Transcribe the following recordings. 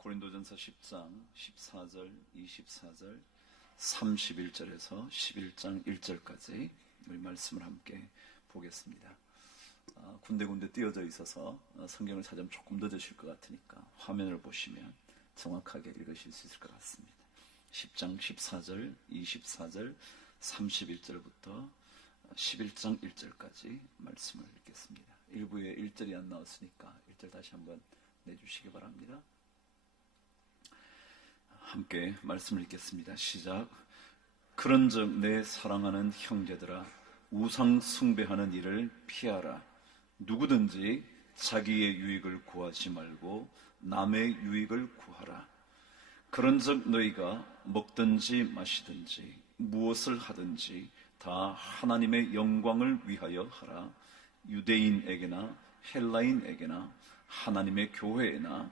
고린도전서 10장 14절, 24절, 31절에서 11장 1절까지 우리 말씀을 함께 보겠습니다. 군데군데 띄어져 있어서 성경을 찾으면 조금 늦으실 것 같으니까 화면을 보시면 정확하게 읽으실 수 있을 것 같습니다. 10장 14절, 24절, 31절부터 11장 1절까지 말씀을 읽겠습니다. 일부에 1절이 안 나왔으니까 1절 다시 한번 내주시기 바랍니다. 함께 말씀을 읽겠습니다. 시작. 그런즉 내 사랑하는 형제들아, 우상 숭배하는 일을 피하라. 누구든지 자기의 유익을 구하지 말고 남의 유익을 구하라. 그런즉 너희가 먹든지 마시든지 무엇을 하든지 다 하나님의 영광을 위하여 하라. 유대인에게나 헬라인에게나 하나님의 교회에나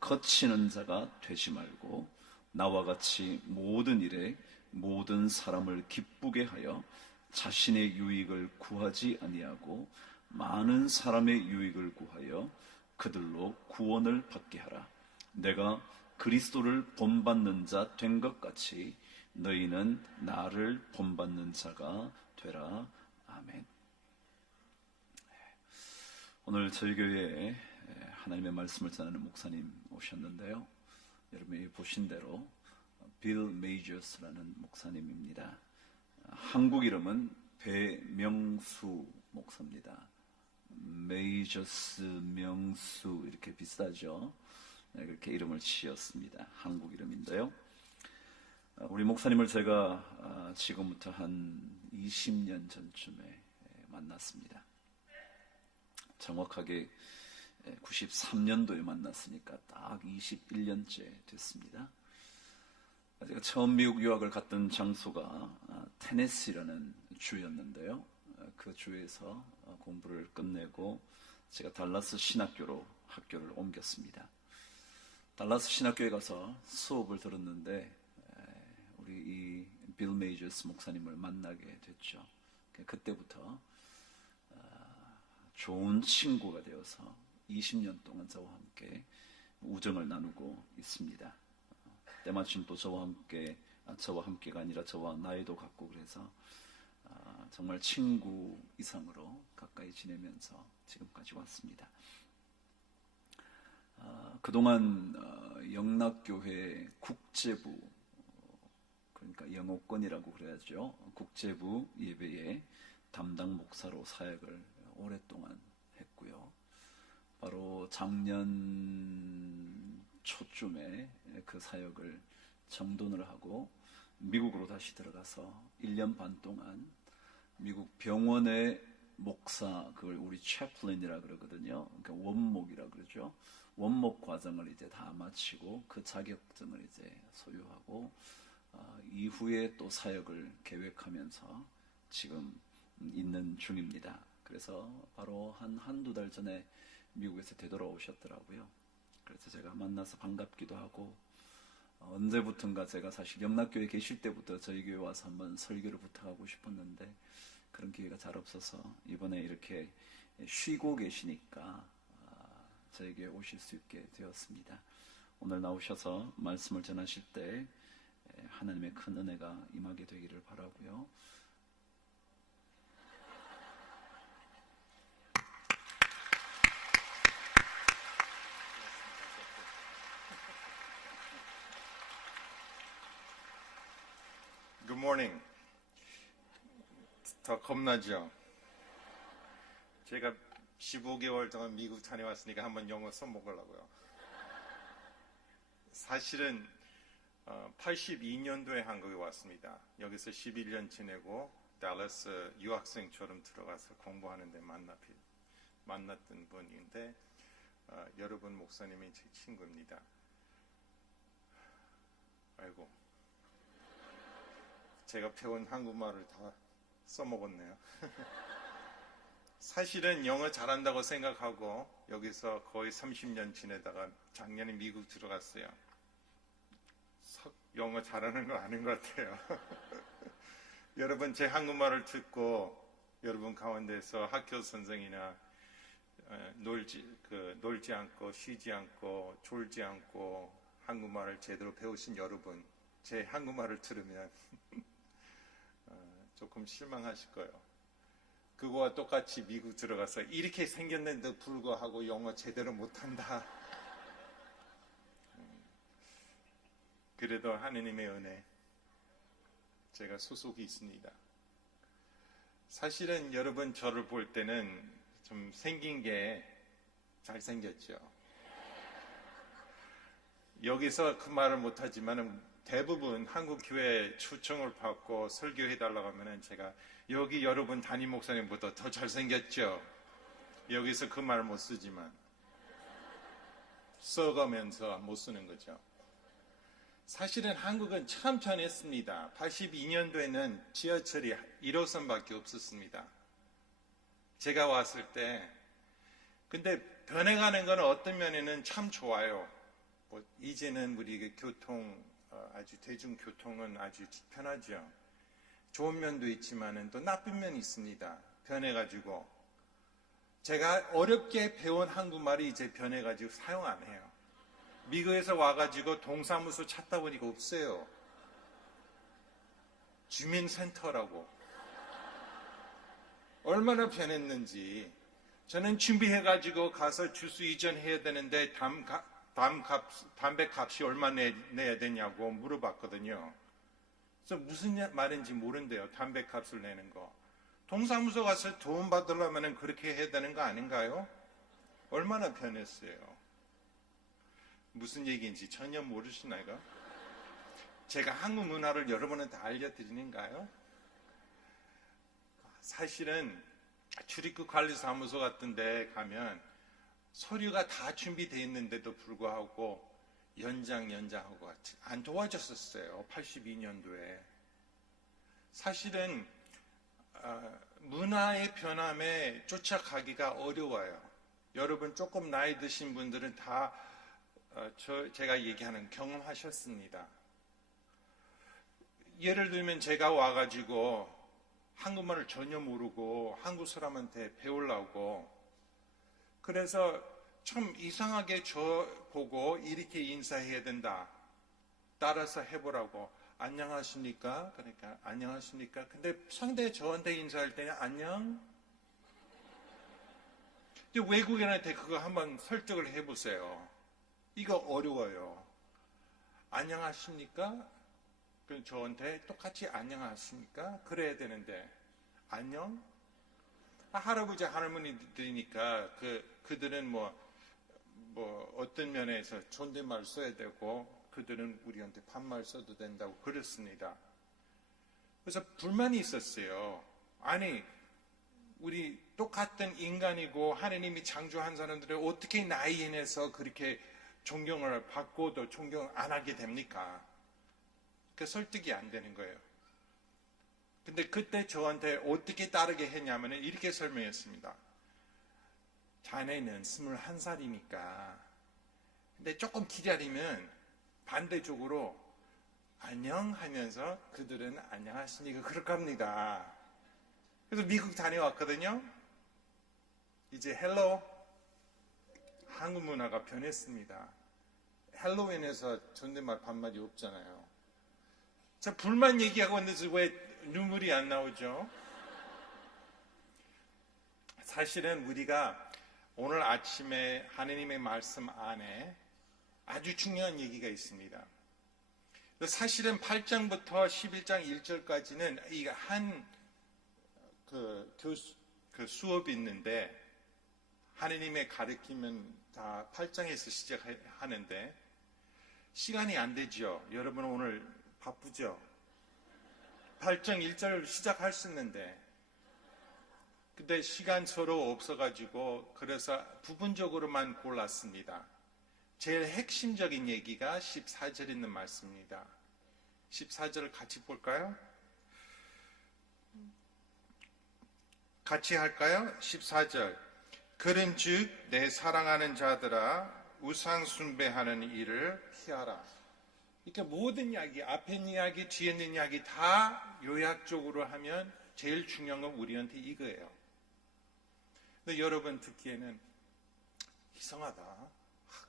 거치는 자가 되지 말고 나와 같이 모든 일에 모든 사람을 기쁘게 하여 자신의 유익을 구하지 아니하고 많은 사람의 유익을 구하여 그들로 구원을 받게 하라. 내가 그리스도를 본받는 자 된 것 같이 너희는 나를 본받는 자가 되라. 아멘. 오늘 저희 교회에 하나님의 말씀을 전하는 목사님 오셨는데요. 여러분이 보신 대로 빌 메이저스라는 목사님입니다. 한국 이름은 배명수 목사입니다. 메이저스, 명수 이렇게 비슷하죠. 그렇게 이름을 지었습니다. 한국 이름인데요. 우리 목사님을 제가 지금부터 한 20년 전쯤에 만났습니다. 정확하게 93년도에 만났으니까 딱 21년째 됐습니다. 제가 처음 미국 유학을 갔던 장소가 테네시라는 주였는데요. 그 주에서 공부를 끝내고 제가 달라스 신학교로 학교를 옮겼습니다. 달라스 신학교에 가서 수업을 들었는데 우리 이 빌 메이저스 목사님을 만나게 됐죠. 그때부터 좋은 친구가 되어서 20년 동안 저와 함께 우정을 나누고 있습니다. 때마침 또 저와 함께가 아니라 저와 나이도 같고 그래서 정말 친구 이상으로 가까이 지내면서 지금까지 왔습니다. 그동안 영락교회 국제부, 그러니까 영어권이라고 그래야죠. 국제부 예배의 담당 목사로 사역을 오랫동안 했고요. 바로 작년 초쯤에 그 사역을 정돈을 하고 미국으로 다시 들어가서 1년 반 동안 미국 병원의 목사, 그걸 우리 채플린이라 그러거든요. 그러니까 원목이라 그러죠. 원목 과정을 이제 다 마치고 그 자격증을 이제 소유하고 이후에 또 사역을 계획하면서 지금 있는 중입니다. 그래서 바로 한두 달 전에 미국에서 되돌아오셨더라고요. 그래서 제가 만나서 반갑기도 하고 언제부턴가 제가 사실 영락교회 계실 때부터 저희 교회 와서 한번 설교를 부탁하고 싶었는데 그런 기회가 잘 없어서 이번에 이렇게 쉬고 계시니까 저희 교회 오실 수 있게 되었습니다. 오늘 나오셔서 말씀을 전하실 때 하나님의 큰 은혜가 임하게 되기를 바라고요. Good morning. 더 겁나죠? 제가 15개월 동안 미국 다녀왔으니까 한번 영어 써먹으려고요. 사실은 82년도에 한국에 왔습니다. 여기서 11년 지내고 달라스 유학생처럼 들어가서 공부하는데 만났던 분인데 여러분 목사님이 제 친구입니다. 아이고, 제가 배운 한국말을 다 써먹었네요. 사실은 영어 잘한다고 생각하고 여기서 거의 30년 지내다가 작년에 미국 들어갔어요. 영어 잘하는 거 아닌 것 같아요. 여러분 제 한국말을 듣고 여러분 가운데서 학교 선생이나 놀지 않고 쉬지 않고 졸지 않고 한국말을 제대로 배우신 여러분, 제 한국말을 들으면 조금 실망하실 거예요. 그거와 똑같이 미국 들어가서 이렇게 생겼는데도 불구하고 영어 제대로 못한다. 그래도 하느님의 은혜, 제가 소속이 있습니다. 사실은 여러분 저를 볼 때는 좀 생긴 게 잘생겼죠. 여기서 그 말을 못하지만 대부분 한국 교회 초청을 받고 설교해달라고 하면 제가 여기 여러분 담임 목사님보다 더 잘생겼죠. 여기서 그 말 못 쓰지만 써가면서 못 쓰는 거죠. 사실은 한국은 참 편했습니다. 82년도에는 지하철이 1호선밖에 없었습니다. 제가 왔을 때. 근데 변해가는 건 어떤 면에는 참 좋아요. 이제는 우리 아주 대중교통은 아주 편하죠. 좋은 면도 있지만은 또 나쁜 면이 있습니다. 변해가지고. 제가 어렵게 배운 한국말이 이제 변해가지고 사용 안 해요. 미국에서 와가지고 동사무소 찾다 보니까 없어요. 주민센터라고. 얼마나 변했는지. 저는 준비해가지고 가서 주소 이전해야 되는데 담배 값이 얼마 내야 되냐고 물어봤거든요. 그래서 무슨 말인지 모른대요. 담배 값을 내는 거. 동사무소 가서 돈 받으려면 그렇게 해야 되는 거 아닌가요? 얼마나 변했어요. 무슨 얘기인지 전혀 모르시나요? 제가 한국 문화를 여러분한테 알려드리는가요? 사실은 출입국 관리사무소 같은 데 가면 서류가 다 준비되어 있는데도 불구하고 연장하고 안 도와줬었어요. 82년도에. 사실은 문화의 변함에 쫓아가기가 어려워요. 여러분 조금 나이 드신 분들은 다 제가 얘기하는 경험하셨습니다. 예를 들면 제가 와가지고 한국말을 전혀 모르고 한국 사람한테 배우려고 그래서 참 이상하게 저 보고 이렇게 인사해야 된다. 따라서 해보라고. 안녕하십니까? 그러니까 안녕하십니까? 근데 상대 저한테 인사할 때는 안녕? 근데 외국인한테 그거 한번 설득을 해보세요. 이거 어려워요. 안녕하십니까? 그럼 저한테 똑같이 안녕하십니까? 그래야 되는데 안녕? 할아버지 할머니들이니까 그들은 뭐 어떤 면에서 존댓말 써야 되고 그들은 우리한테 반말 써도 된다고 그랬습니다. 그래서 불만이 있었어요. 아니 우리 똑같은 인간이고 하느님이 창조한 사람들을 어떻게 나이 인해서 그렇게 존경을 받고도 존경 안 하게 됩니까? 그 설득이 안 되는 거예요. 근데 그때 저한테 어떻게 따르게 했냐면 이렇게 설명했습니다. 자네는 21살이니까 근데 조금 기다리면 반대쪽으로 안녕 하면서 그들은 안녕하십니까 그럴 겁니다. 그래서 미국 다녀왔거든요. 이제 헬로 한국 문화가 변했습니다. 헬로윈에서 존댓말 반말이 없잖아요. 저 불만 얘기하고 있는데 왜 눈물이 안 나오죠? 사실은 우리가 오늘 아침에 하느님의 말씀 안에 아주 중요한 얘기가 있습니다. 사실은 8장부터 11장 1절까지는 이 한 수업이 있는데 하느님의 가르치면 다 8장에서 시작하는데 시간이 안 되죠. 여러분 오늘 바쁘죠? 8장 1절 시작할 수 있는데 근데 시간 서로 없어가지고 그래서 부분적으로만 골랐습니다. 제일 핵심적인 얘기가 14절 있는 말씀입니다. 14절을 같이 볼까요? 같이 할까요? 14절 그런즉 내 사랑하는 자들아 우상 숭배하는 일을 피하라. 그러니까 모든 이야기, 앞에 있는 이야기, 뒤에 있는 이야기 다 요약적으로 하면 제일 중요한 건 우리한테 이거예요. 근데 여러분 듣기에는 이상하다.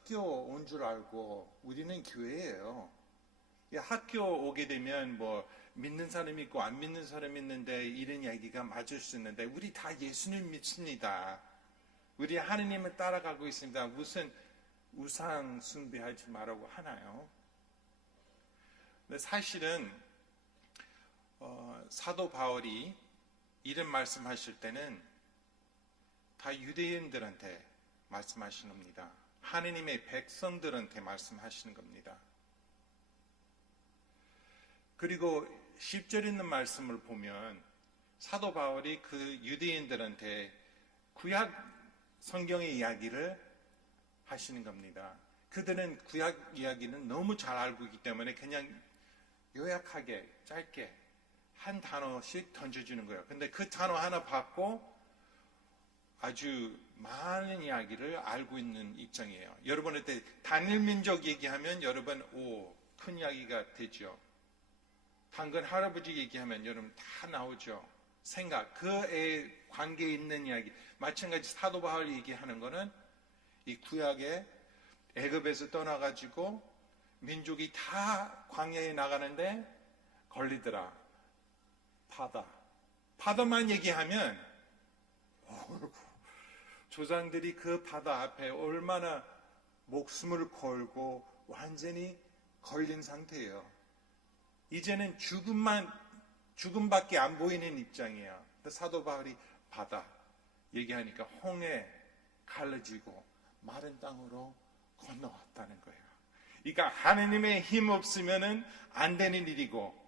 학교 온 줄 알고 우리는 교회예요. 이 학교 오게 되면 뭐 믿는 사람 있고 안 믿는 사람 있는데 이런 이야기가 맞을 수 있는데 우리 다 예수님 믿습니다. 우리 하느님을 따라가고 있습니다. 무슨 우상 숭배하지 말라고 하나요? 근데 사실은 사도 바울이 이런 말씀하실 때는 다 유대인들한테 말씀하시는 겁니다. 하느님의 백성들한테 말씀하시는 겁니다. 그리고 10절 있는 말씀을 보면 사도 바울이 그 유대인들한테 구약 성경의 이야기를 하시는 겁니다. 그들은 구약 이야기는 너무 잘 알고 있기 때문에 그냥 요약하게 짧게 한 단어씩 던져주는 거예요. 근데 그 단어 하나 받고 아주 많은 이야기를 알고 있는 입장이에요. 여러분한테 단일 민족 얘기하면 여러분 큰 이야기가 되죠. 당근 할아버지 얘기하면 여러분 다 나오죠. 생각, 그에 관계 있는 이야기. 마찬가지 사도 바울이 얘기하는 거는 이 구약에 애굽에서 떠나가지고 민족이 다 광야에 나가는데 걸리더라. 바다만 얘기하면 조상들이 그 바다 앞에 얼마나 목숨을 걸고 완전히 걸린 상태예요. 이제는 죽음밖에 안 보이는 입장이에요. 사도 바울이 바다 얘기하니까 홍해 갈라지고 마른 땅으로 건너왔다는 거예요. 그러니까 하느님의 힘 없으면은 안 되는 일이고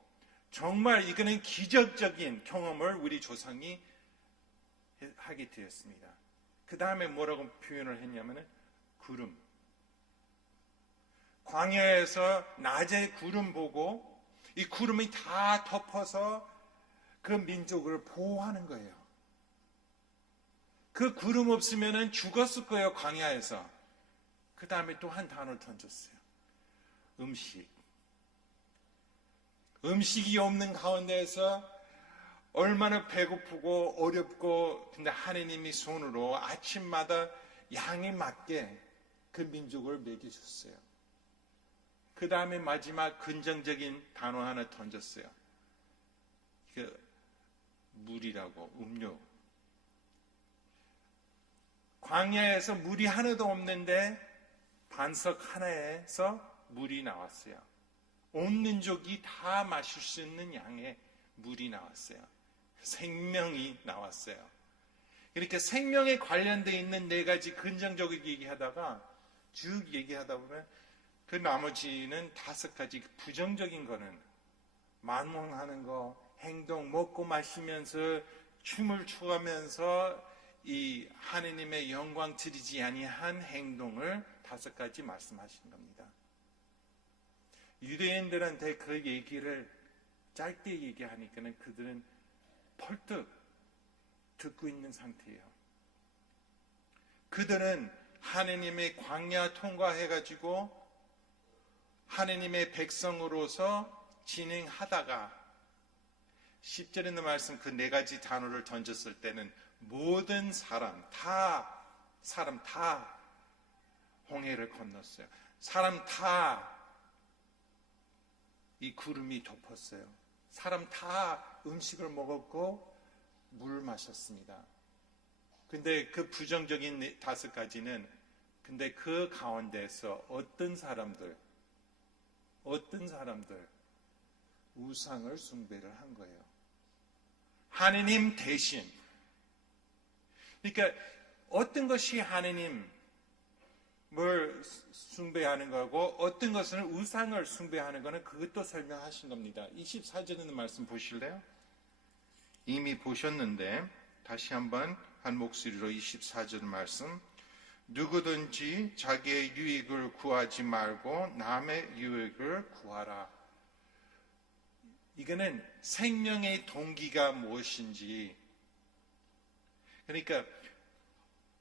정말 이거는 기적적인 경험을 우리 조상이 하게 되었습니다. 그 다음에 뭐라고 표현을 했냐면은 구름. 광야에서 낮에 구름 보고 이 구름이 다 덮어서 그 민족을 보호하는 거예요. 그 구름 없으면 죽었을 거예요, 광야에서. 그 다음에 또 한 단어를 던졌어요. 음식. 음식이 없는 가운데에서 얼마나 배고프고 어렵고, 근데 하느님이 손으로 아침마다 양에 맞게 그 민족을 먹여줬어요. 그 다음에 마지막 긍정적인 단어 하나 던졌어요. 물이라고, 음료. 광야에서 물이 하나도 없는데 반석 하나에서 물이 나왔어요. 온 민족이 다 마실 수 있는 양의 물이 나왔어요. 생명이 나왔어요. 그러니까 생명에 관련되어 있는 네 가지 긍정적인 얘기하다가 쭉 얘기하다 보면 그 나머지는 5가지 부정적인 거는 만몽하는 거, 행동, 먹고 마시면서 춤을 추면서 이 하느님의 영광 드리지 아니한 행동을 5가지 말씀하신 겁니다. 유대인들한테 그 얘기를 짧게 얘기하니까는 그들은 펄떡 듣고 있는 상태예요. 그들은 하느님의 광야 통과해가지고 하느님의 백성으로서 진행하다가 10절에 있는 말씀 그 4가지 단어를 던졌을 때는 모든 사람 다 홍해를 건넜어요. 사람 다 이 구름이 덮었어요. 사람 다 음식을 먹었고 물 마셨습니다. 근데 그 부정적인 5가지는 근데 그 가운데서 어떤 사람들 우상을 숭배를 한 거예요. 하느님 대신. 그러니까 어떤 것이 하느님을 숭배하는 거고 어떤 것은 우상을 숭배하는 거는 그것도 설명하신 겁니다. 24절에 있는 말씀 보실래요? 이미 보셨는데 다시 한번 한 목소리로 24절 말씀. 누구든지 자기의 유익을 구하지 말고 남의 유익을 구하라. 이거는 생명의 동기가 무엇인지, 그러니까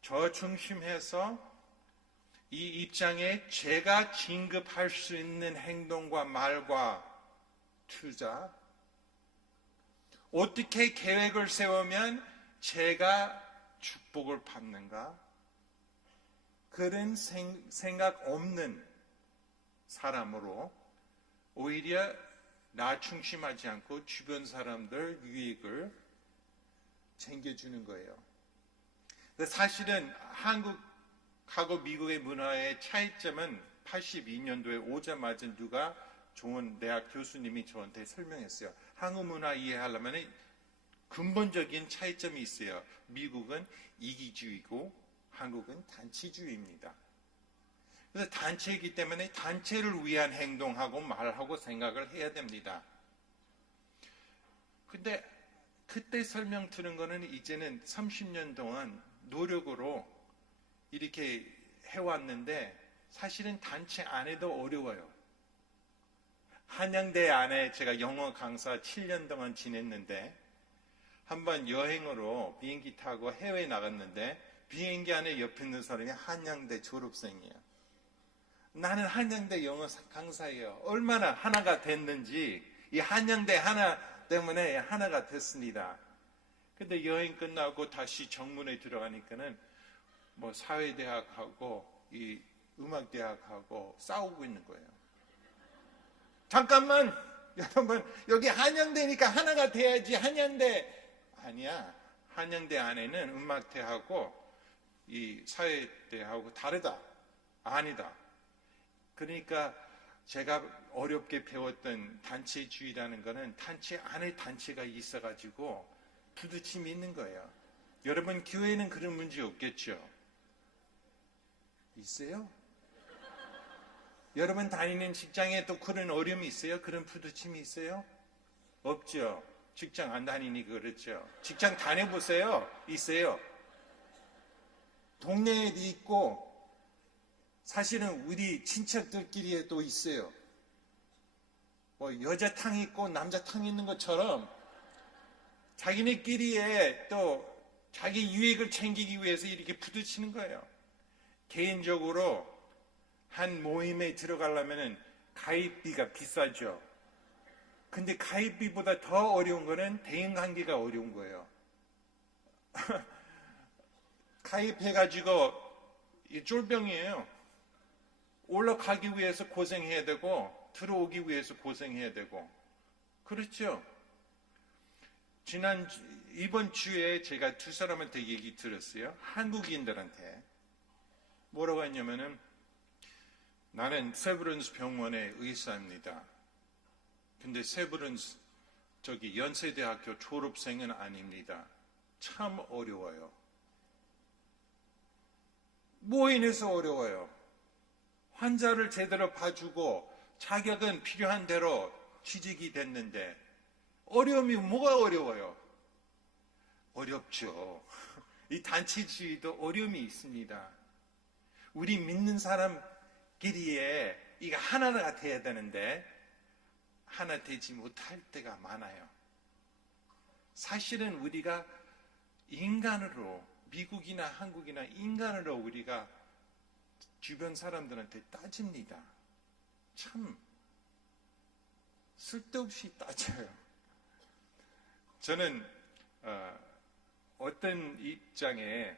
저 중심해서 이 입장에 제가 진급할 수 있는 행동과 말과 투자, 어떻게 계획을 세우면 제가 축복을 받는가, 그런 생각 없는 사람으로 오히려 나 중심하지 않고 주변 사람들 유익을 챙겨주는 거예요. 사실은 한국하고 미국의 문화의 차이점은 82년도에 오자마자 누가 좋은 대학 교수님이 저한테 설명했어요. 한국 문화 이해하려면 근본적인 차이점이 있어요. 미국은 이기주의고 한국은 단체주의입니다. 그래서 단체이기 때문에 단체를 위한 행동하고 말하고 생각을 해야 됩니다. 근데 그때 설명 들은 거는 이제는 30년 동안 노력으로 이렇게 해왔는데 사실은 단체 안에도 어려워요. 한양대 안에 제가 영어 강사 7년 동안 지냈는데 한번 여행으로 비행기 타고 해외에 나갔는데 비행기 안에 옆에 있는 사람이 한양대 졸업생이에요. 나는 한양대 영어 강사예요. 얼마나 하나가 됐는지 이 한양대 하나 때문에 하나가 됐습니다. 근데 여행 끝나고 다시 정문에 들어가니까는 뭐 사회대학하고 이 음악대학하고 싸우고 있는 거예요. 잠깐만 여러분 여기 한양대니까 하나가 돼야지. 한양대 아니야. 한양대 안에는 음악대하고 이 사회대하고 다르다. 아니다. 그러니까 제가 어렵게 배웠던 단체주의라는 거는 단체 안에 단체가 있어가지고 부딪힘이 있는 거예요. 여러분 교회는 그런 문제 없겠죠? 있어요? 여러분 다니는 직장에 또 그런 어려움이 있어요? 그런 부딪힘이 있어요? 없죠. 직장 안 다니니 그렇죠. 직장 다녀보세요. 있어요. 동네에도 있고 사실은 우리 친척들끼리에도 있어요. 뭐 여자 탕 있고 남자 탕 있는 것처럼 자기네끼리에 또 자기 유익을 챙기기 위해서 이렇게 부딪히는 거예요. 개인적으로 한 모임에 들어가려면 가입비가 비싸죠. 근데 가입비보다 더 어려운 거는 대인관계가 어려운 거예요. 가입해가지고 이 쫄병이에요. 올라가기 위해서 고생해야 되고 들어오기 위해서 고생해야 되고 그렇죠. 이번 주에 제가 두 사람한테 얘기 들었어요. 한국인들한테 뭐라고 했냐면은 나는 세브란스 병원의 의사입니다. 근데 세브란스 저기 연세대학교 졸업생은 아닙니다. 참 어려워요. 뭐 인해서 어려워요? 환자를 제대로 봐주고 자격은 필요한 대로 취직이 됐는데 어려움이 뭐가 어려워요? 어렵죠. 이 단체주의도 어려움이 있습니다. 우리 믿는 사람끼리에 이거 하나가 돼야 되는데 하나 되지 못할 때가 많아요. 사실은 우리가 인간으로 미국이나 한국이나 인간으로 우리가 주변 사람들한테 따집니다. 참 쓸데없이 따져요. 저는 어떤 입장에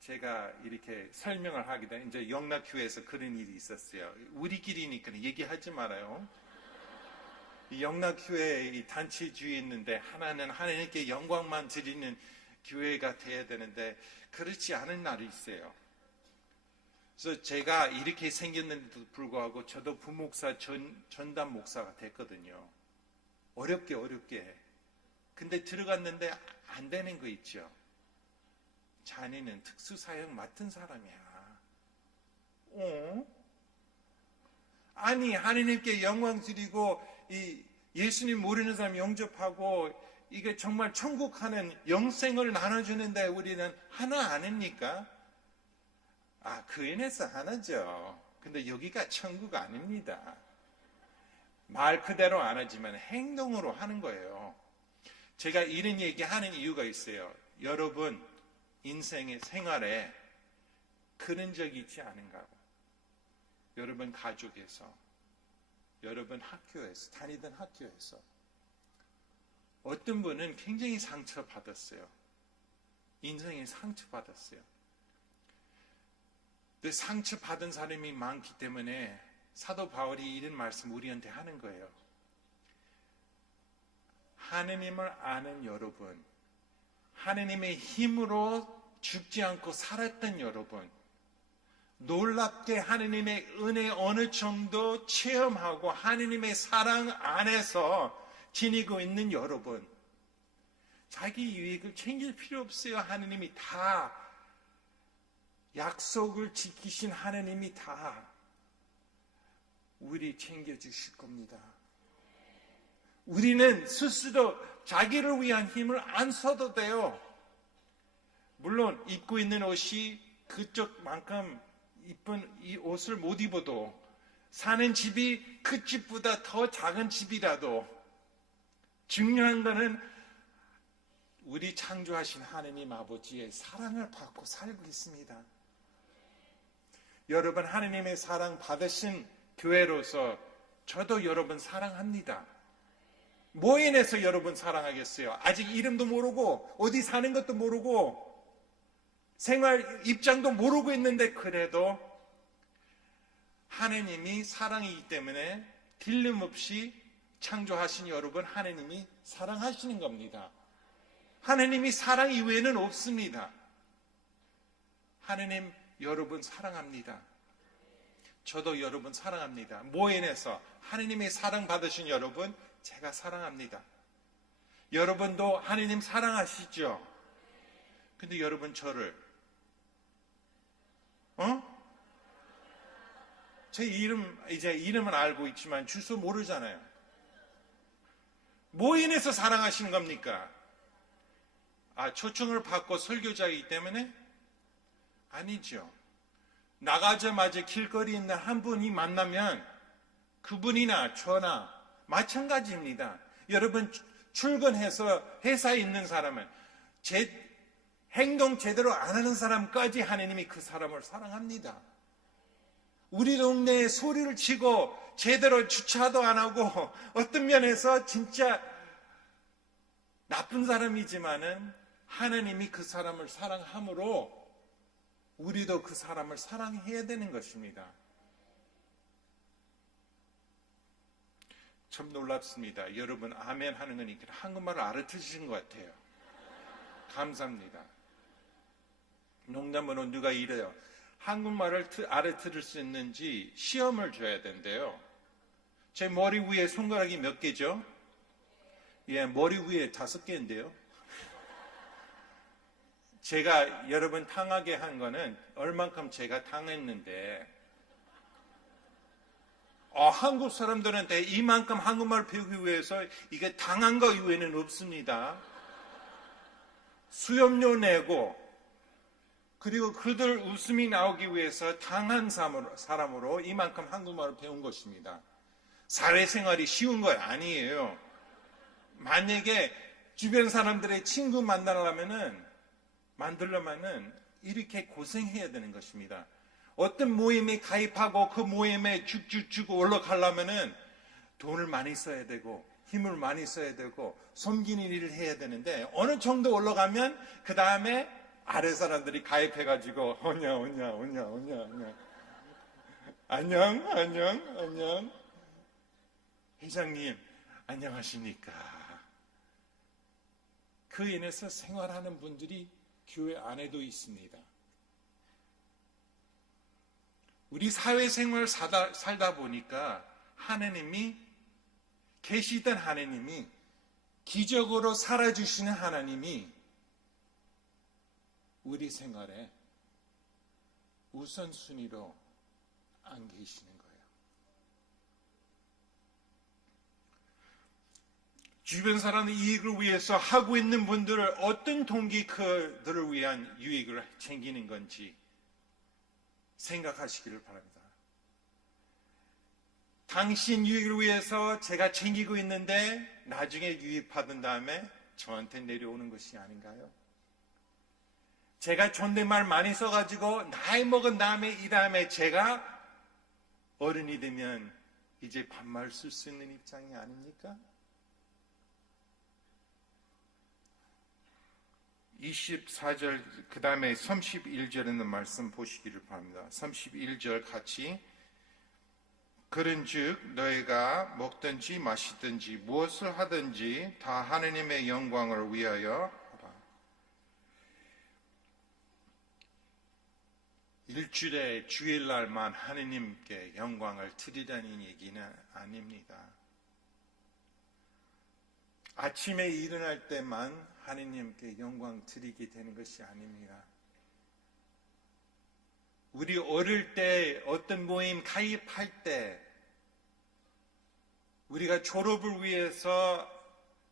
제가 이렇게 설명을 하게 된 이제 영락교회에서 그런 일이 있었어요. 우리끼리니까 얘기하지 말아요. 이 영락교회 이 단체주의 있는데 하나는 하나님께 영광만 드리는 교회가 돼야 되는데 그렇지 않은 날이 있어요. 그래서 제가 이렇게 생겼는데도 불구하고 저도 부목사 전담 목사가 됐거든요. 어렵게. 근데 들어갔는데 안 되는 거 있죠. 자네는 특수사역 맡은 사람이야. 아니 하나님께 영광 드리고 이 예수님 모르는 사람 영접하고 이게 정말 천국 가는 영생을 나눠주는데 우리는 하나 아닙니까? 그 인해서 하나죠. 근데 여기가 천국 아닙니다. 말 그대로 안 하지만 행동으로 하는 거예요. 제가 이런 얘기 하는 이유가 있어요. 여러분 인생의 생활에 그런 적이 있지 않은가? 여러분 가족에서, 여러분 학교에서, 다니던 학교에서 어떤 분은 굉장히 상처받았어요. 인생에 상처받았어요. 근데 상처받은 사람이 많기 때문에 사도 바울이 이런 말씀 우리한테 하는 거예요. 하느님을 아는 여러분, 하느님의 힘으로 죽지 않고 살았던 여러분, 놀랍게 하느님의 은혜 어느 정도 체험하고 하느님의 사랑 안에서 지니고 있는 여러분, 자기 유익을 챙길 필요 없어요. 하느님이 다 약속을 지키신 하느님이 다 우리 챙겨주실 겁니다. 우리는 스스로 자기를 위한 힘을 안 써도 돼요. 물론 입고 있는 옷이 그쪽만큼 이쁜 이 옷을 못 입어도, 사는 집이 그 집보다 더 작은 집이라도 중요한 거는 우리 창조하신 하느님 아버지의 사랑을 받고 살고 있습니다. 여러분, 하느님의 사랑 받으신 교회로서 저도 여러분 사랑합니다. 뭐 인해서 여러분 사랑하겠어요? 아직 이름도 모르고 어디 사는 것도 모르고 생활 입장도 모르고 있는데, 그래도 하느님이 사랑이기 때문에 딜림없이 창조하신 여러분, 하느님이 사랑하시는 겁니다. 하느님이 사랑 이외에는 없습니다. 하느님 여러분 사랑합니다. 저도 여러분 사랑합니다. 뭐 인해서? 하느님의 사랑 받으신 여러분, 제가 사랑합니다. 여러분도 하느님 사랑하시죠? 근데 여러분 저를 제 이제 이름은 알고 있지만 주소 모르잖아요. 뭐 인해서 사랑하시는 겁니까? 초청을 받고 설교자이기 때문에? 아니죠. 나가자마자 길거리에 있는 한 분이 만나면 그분이나 저나 마찬가지입니다. 여러분, 출근해서 회사에 있는 사람은 행동 제대로 안 하는 사람까지 하느님이 그 사람을 사랑합니다. 우리 동네에 소리를 치고 제대로 주차도 안 하고 어떤 면에서 진짜 나쁜 사람이지만은 하느님이 그 사람을 사랑함으로 우리도 그 사람을 사랑해야 되는 것입니다. 참 놀랍습니다. 여러분 아멘 하는 거니까 한국말을 알아듣으신 것 같아요. 감사합니다. 농담으로 누가 이래요. 한국말을 알아들을 수 있는지 시험을 줘야 된대요. 제 머리 위에 손가락이 몇 개죠? 예, 머리 위에 5개인데요. 제가 여러분 당하게 한 거는 얼만큼 제가 당했는데, 한국 사람들한테 이만큼 한국말 배우기 위해서 이게 당한 거 이외에는 없습니다. 수염료 내고, 그리고 그들 웃음이 나오기 위해서 당한 사람으로 이만큼 한국말을 배운 것입니다. 사회생활이 쉬운 거 아니에요. 만약에 주변 사람들의 친구 만들려면은 이렇게 고생해야 되는 것입니다. 어떤 모임에 가입하고 그 모임에 쭉쭉쭉 올라가려면은 돈을 많이 써야 되고 힘을 많이 써야 되고 섬기는 일을 해야 되는데, 어느 정도 올라가면 그 다음에 아래 사람들이 가입해가지고 오냐 안녕 회장님 안녕하십니까. 그 인해서 생활하는 분들이 교회 안에도 있습니다. 우리 사회생활 살다 보니까 하나님이 계시던 하나님이, 기적으로 살아주시는 하나님이 우리 생활에 우선순위로 안 계시는 거예요. 주변 사람의 이익을 위해서 하고 있는 분들을 어떤 동기 그들을 위한 유익을 챙기는 건지 생각하시기를 바랍니다. 당신 유익을 위해서 제가 챙기고 있는데 나중에 유익 받은 다음에 저한테 내려오는 것이 아닌가요? 제가 존댓말 많이 써가지고 나이 먹은 다음에 이 다음에 제가 어른이 되면 이제 반말 쓸 수 있는 입장이 아닙니까? 24절 그 다음에 31절에 있는 말씀 보시기를 바랍니다. 31절 같이 그런즉 너희가 먹든지 마시든지 무엇을 하든지 다 하느님의 영광을 위하여 하라. 일주일에 주일날만 하느님께 영광을 드리라는 얘기는 아닙니다. 아침에 일어날 때만 하느님께 영광 드리게 되는 것이 아닙니다. 우리 어릴 때 어떤 모임 가입할 때 우리가 졸업을 위해서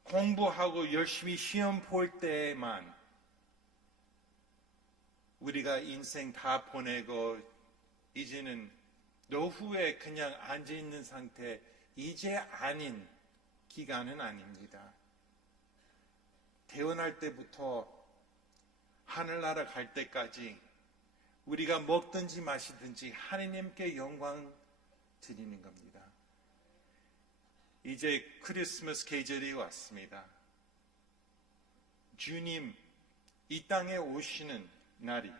공부하고 열심히 시험 볼 때만 우리가 인생 다 보내고 이제는 노후에 그냥 앉아있는 상태 이제 아닌 기간은 아닙니다. 태어날 때부터 하늘나라 갈 때까지 우리가 먹든지 마시든지 하느님께 영광 드리는 겁니다. 이제 크리스마스 계절이 왔습니다. 주님 이 땅에 오시는 날이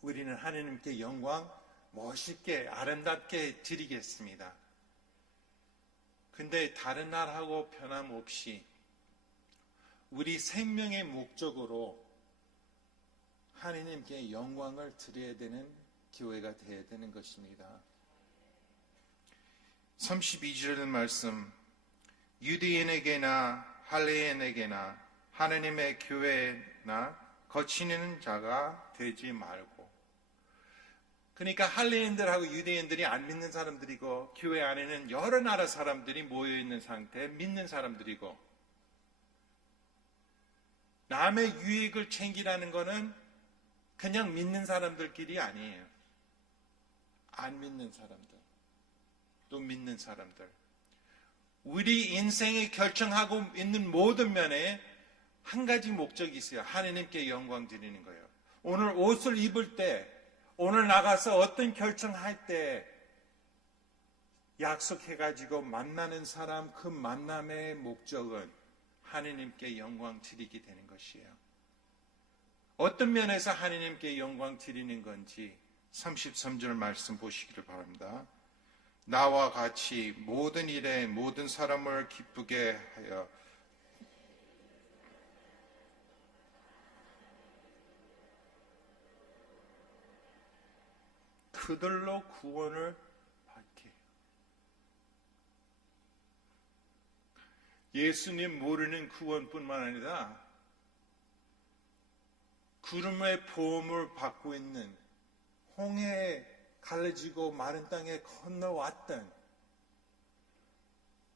우리는 하느님께 영광 멋있게 아름답게 드리겠습니다. 근데 다른 날하고 변함없이 우리 생명의 목적으로 하느님께 영광을 드려야 되는 교회가 되어야 되는 것입니다. 32절의 말씀 유대인에게나 할례인에게나 하느님의 교회나 거치는 자가 되지 말고 그러니까 할례인들하고 유대인들이 안 믿는 사람들이고 교회 안에는 여러 나라 사람들이 모여있는 상태에 믿는 사람들이고 남의 유익을 챙기라는 것은 그냥 믿는 사람들끼리 아니에요. 안 믿는 사람들, 또 믿는 사람들. 우리 인생에 결정하고 있는 모든 면에 한 가지 목적이 있어요. 하느님께 영광 드리는 거예요. 오늘 옷을 입을 때, 오늘 나가서 어떤 결정할 때 약속해가지고 만나는 사람 그 만남의 목적은 하느님께 영광 드리게 되는 것이에요. 어떤 면에서 하느님께 영광 드리는 건지 33절 말씀 보시기를 바랍니다. 나와 같이 모든 일에 모든 사람을 기쁘게 하여 그들로 구원을 받게 해요. 예수님 모르는 구원뿐만 아니라 구름의 보험을 받고 있는 홍해에 갈라지고 마른 땅에 건너왔던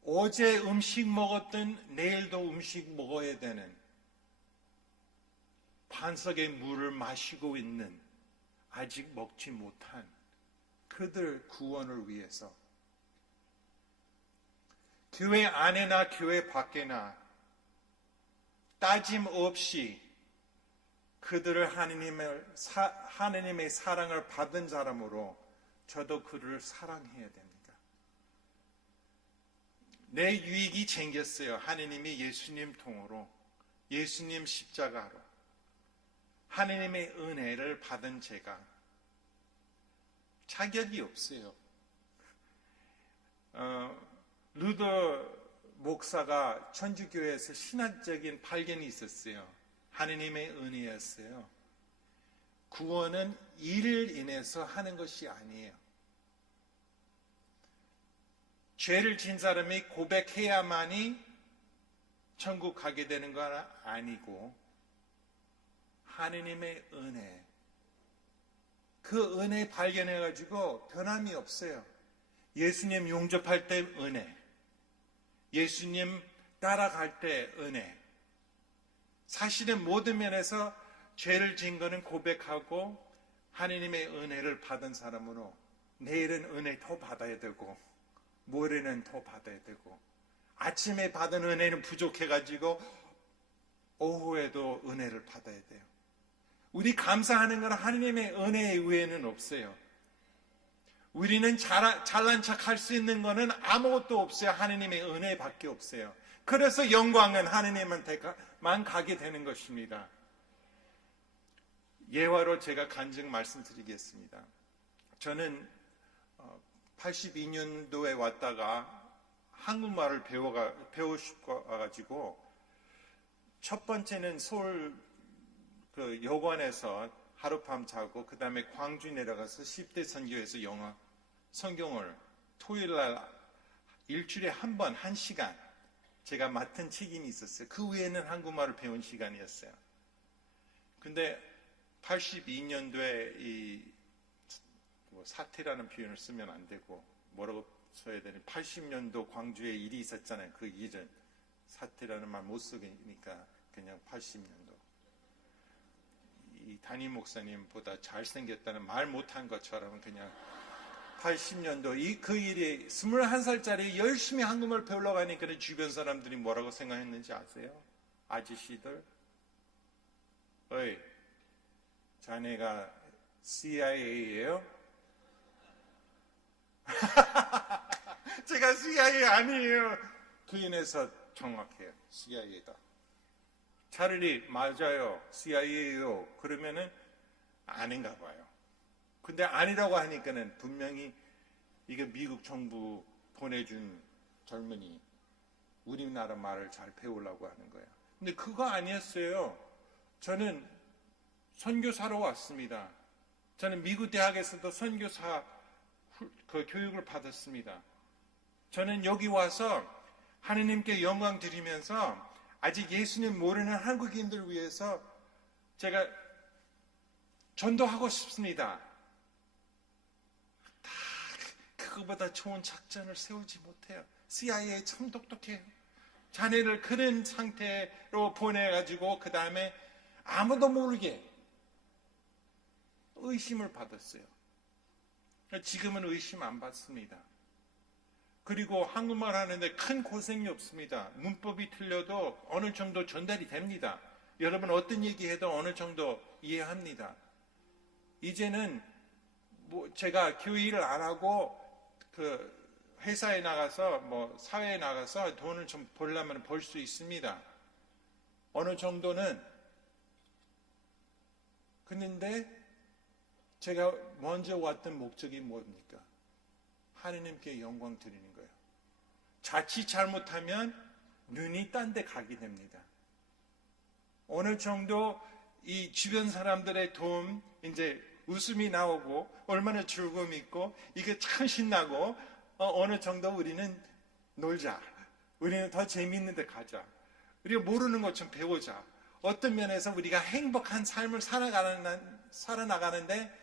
어제 음식 먹었던 내일도 음식 먹어야 되는 반석의 물을 마시고 있는 아직 먹지 못한 그들 구원을 위해서 교회 안에나 교회 밖에나 따짐 없이 그들을 하느님의 사랑을 받은 사람으로 저도 그를 사랑해야 됩니다. 내 유익이 생겼어요. 하느님이 예수님 통으로, 예수님 십자가로 하느님의 은혜를 받은 제가 자격이 없어요. 루더 목사가 천주교회에서 신학적인 발견이 있었어요. 하느님의 은혜였어요. 구원은 일을 인해서 하는 것이 아니에요. 죄를 진 사람이 고백해야만이 천국 가게 되는 건 아니고 하느님의 은혜, 그 은혜 발견해가지고 변함이 없어요. 예수님 용접할 때 은혜, 예수님 따라갈 때 은혜. 사실은 모든 면에서 죄를 진 거는 고백하고 하느님의 은혜를 받은 사람으로 내일은 은혜 더 받아야 되고 모레는 더 받아야 되고 아침에 받은 은혜는 부족해가지고 오후에도 은혜를 받아야 돼요. 우리 감사하는 건 하느님의 은혜 외에는 없어요. 우리는 잘난 척 할 수 있는 거는 아무것도 없어요. 하느님의 은혜밖에 없어요. 그래서 영광은 하느님한테만 가게 되는 것입니다. 예화로 제가 간증 말씀드리겠습니다. 저는 82년도에 왔다가 한국말을 배우고 와가지고 첫 번째는 서울 그 여관에서 하룻밤 자고 그 다음에 광주 내려가서 10대 선교에서 성경을 토요일날 일주일에 한 번 1시간 제가 맡은 책임이 있었어요. 그 외에는 한국말을 배운 시간이었어요. 근데 82년도에 이 사태라는 표현을 쓰면 안 되고 뭐라고 써야 되는 80년도 광주에 일이 있었잖아요. 그 일은 사태라는 말 못 쓰니까 그냥 80년도. 이 담임 목사님보다 잘생겼다는 말 못한 것처럼 그냥 80년도 그 일이 21살짜리 열심히 한국말 배우려고 하니까 주변 사람들이 뭐라고 생각했는지 아세요? 아저씨들, 어이, 자네가 CIA예요? 제가 CIA 아니에요. 그 인에서 정확해요. CIA다. 차라리 맞아요. CIA예요. 그러면은 아닌가 봐요. 근데 아니라고 하니까는 분명히 이게 미국 정부 보내준 젊은이 우리나라 말을 잘 배우려고 하는 거예요. 근데 그거 아니었어요. 저는 선교사로 왔습니다. 저는 미국 대학에서도 선교사 그 교육을 받았습니다. 저는 여기 와서 하느님께 영광 드리면서 아직 예수님 모르는 한국인들 위해서 제가 전도하고 싶습니다. 다 그거보다 좋은 작전을 세우지 못해요. CIA 참 똑똑해요. 자네를 그런 상태로 보내가지고 그 다음에 아무도 모르게 의심을 받았어요. 지금은 의심 안 받습니다. 그리고 한국말 하는데 큰 고생이 없습니다. 문법이 틀려도 어느 정도 전달이 됩니다. 여러분 어떤 얘기해도 어느 정도 이해합니다. 이제는 제가 교회 일을 안 하고 그 회사에 나가서 사회에 나가서 돈을 좀 벌려면 벌 수 있습니다. 어느 정도는. 그런데 제가 먼저 왔던 목적이 뭡니까? 하느님께 영광 드리는 거예요. 자칫 잘못하면 눈이 딴 데 가게 됩니다. 어느 정도 이 주변 사람들의 도움, 이제 웃음이 나오고 얼마나 즐거움이 있고 이게 참 신나고 어느 정도 우리는 놀자. 우리는 더 재미있는 데 가자. 우리가 모르는 것 좀 배우자. 어떤 면에서 우리가 행복한 삶을 살아나가는데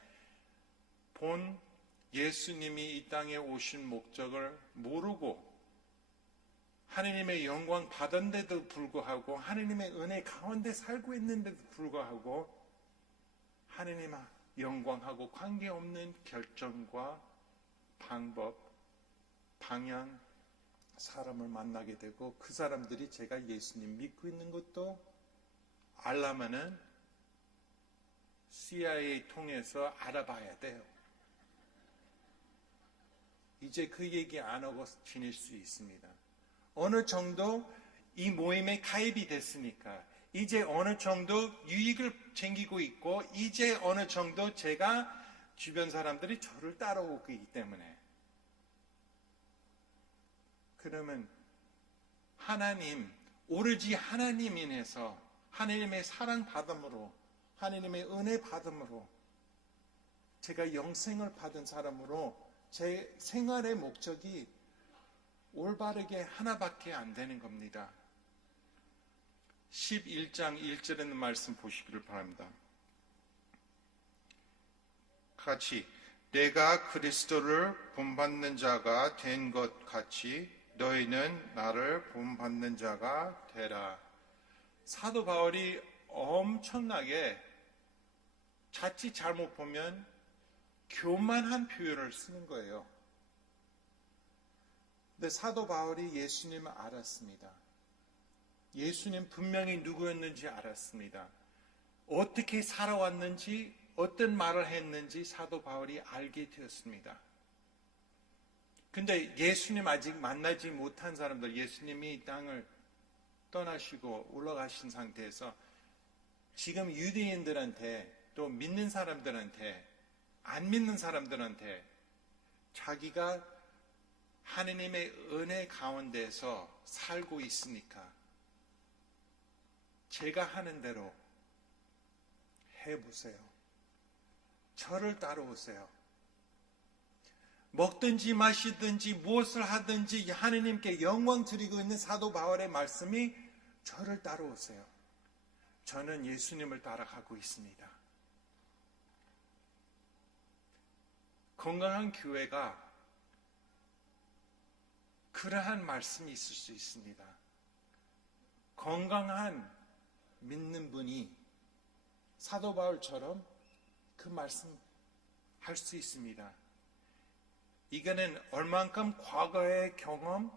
본 예수님이 이 땅에 오신 목적을 모르고 하느님의 영광 받은데도 불구하고 하느님의 은혜 가운데 살고 있는데도 불구하고 하느님 영광하고 관계없는 결정과 방법, 방향, 사람을 만나게 되고 그 사람들이 제가 예수님 믿고 있는 것도 알려면은 CIA 통해서 알아봐야 돼요. 이제 그 얘기 안 하고 지낼 수 있습니다. 어느 정도 이 모임에 가입이 됐으니까 이제 어느 정도 유익을 챙기고 있고 이제 어느 정도 제가 주변 사람들이 저를 따라오기 때문에 그러면 하나님, 오로지 하나님 인해서 하나님의 사랑 받음으로 하나님의 은혜 받음으로 제가 영생을 받은 사람으로 제 생활의 목적이 올바르게 하나밖에 안 되는 겁니다. 11장 1절에 있는 말씀 보시기를 바랍니다. 같이 내가 그리스도를 본받는 자가 된 것 같이 너희는 나를 본받는 자가 되라. 사도 바울이 엄청나게 자칫 잘못 보면 교만한 표현을 쓰는 거예요. 근데 사도 바울이 예수님을 알았습니다. 예수님 분명히 누구였는지 알았습니다. 어떻게 살아왔는지 어떤 말을 했는지 사도 바울이 알게 되었습니다. 근데 예수님 아직 만나지 못한 사람들, 예수님이 이 땅을 떠나시고 올라가신 상태에서 지금 유대인들한테 또 믿는 사람들한테, 안 믿는 사람들한테 자기가 하느님의 은혜 가운데서 살고 있으니까 제가 하는 대로 해보세요. 저를 따라오세요. 먹든지 마시든지 무엇을 하든지 하느님께 영광 드리고 있는 사도 바울의 말씀이 저를 따라오세요. 저는 예수님을 따라가고 있습니다. 건강한 교회가 그러한 말씀이 있을 수 있습니다. 건강한 믿는 분이 사도 바울처럼 그 말씀 할 수 있습니다. 이거는 얼만큼 과거의 경험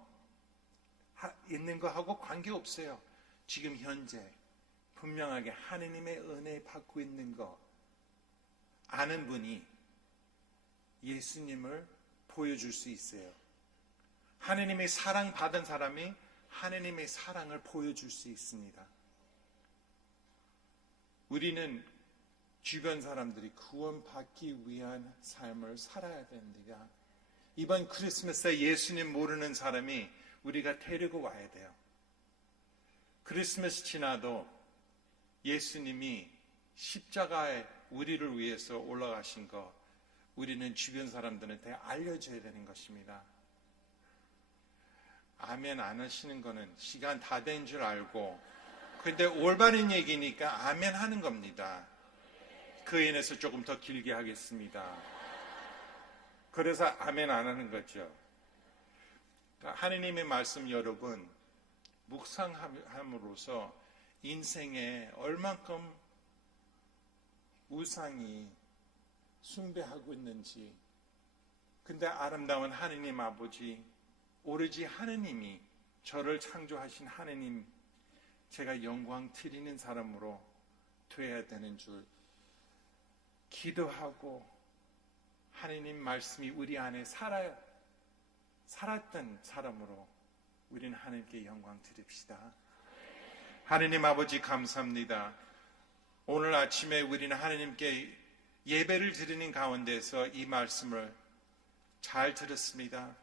있는 거하고 관계없어요. 지금 현재 분명하게 하느님의 은혜 받고 있는 거 아는 분이 예수님을 보여줄 수 있어요. 하느님의 사랑 받은 사람이 하느님의 사랑을 보여줄 수 있습니다. 우리는 주변 사람들이 구원받기 위한 삶을 살아야 됩니다. 이번 크리스마스에 예수님 모르는 사람이 우리가 데리고 와야 돼요. 크리스마스 지나도 예수님이 십자가에 우리를 위해서 올라가신 거 우리는 주변 사람들한테 알려줘야 되는 것입니다. 아멘 안 하시는 거는 시간 다 된 줄 알고 근데 올바른 얘기니까 아멘 하는 겁니다. 그 인해서 조금 더 길게 하겠습니다. 그래서 아멘 안 하는 거죠. 하느님의 말씀 여러분 묵상함으로써 인생에 얼만큼 우상이 숭배하고 있는지 근데 아름다운 하느님 아버지 오로지 하느님이 저를 창조하신 하느님 제가 영광 드리는 사람으로 되어야 되는 줄 기도하고 하느님 말씀이 우리 안에 살았던 사람으로 우리는 하느님께 영광 드립시다. 하느님 아버지 감사합니다. 오늘 아침에 우리는 하느님께 예배를 드리는 가운데서 이 말씀을 잘 들었습니다.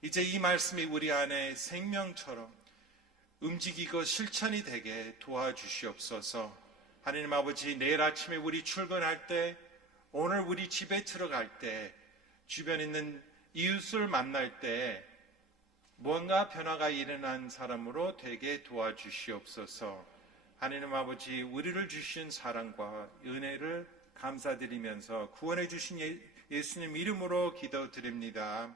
이제 이 말씀이 우리 안에 생명처럼 움직이고 실천이 되게 도와주시옵소서. 하느님 아버지 내일 아침에 우리 출근할 때 오늘 우리 집에 들어갈 때 주변에 있는 이웃을 만날 때 뭔가 변화가 일어난 사람으로 되게 도와주시옵소서. 하느님 아버지 우리를 주신 사랑과 은혜를 감사드리면서 구원해 주신 예수님 이름으로 기도드립니다.